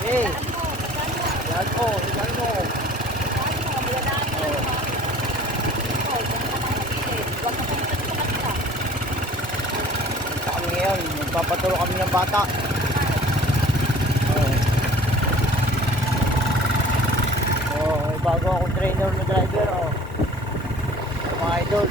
Eh, Daan mo, yan mo. magdadaan mo. Ito, dyan ka lang sa gilid. Huwag ka pumunta sa kanila. Punta kami ngayon. Magpapaturo kami ng bata. Oh. Oh, may bago akong trainer na driver. Oh. Mga idol.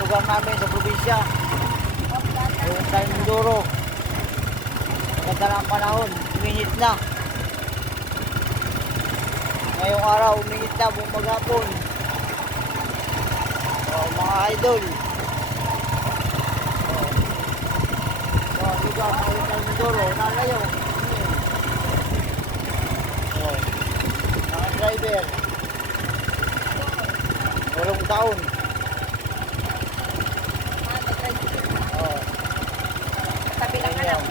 Lugar namin sa probinsya. Ayun tayo Mindoro. Maganda na ang panahon. Uminit na. Ngayong araw, uminit na buong maghapon. Mga idol. Lugar namin tayo Mindoro. Nalayo. Mga driver. 8 taon. Tabi lang ka lang.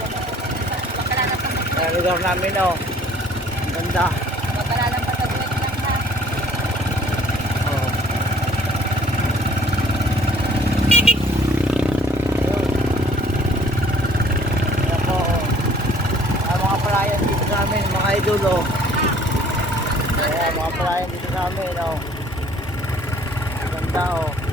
Kaya lugar namin, oh. Ang ganda. Magkalalang pataguin lang ha. Oh. Ayan po, oh. Ang mga palayan dito sa amin, mga idol, oh. Ayan, mga palayan dito sa amin, oh. Ang ganda, oh.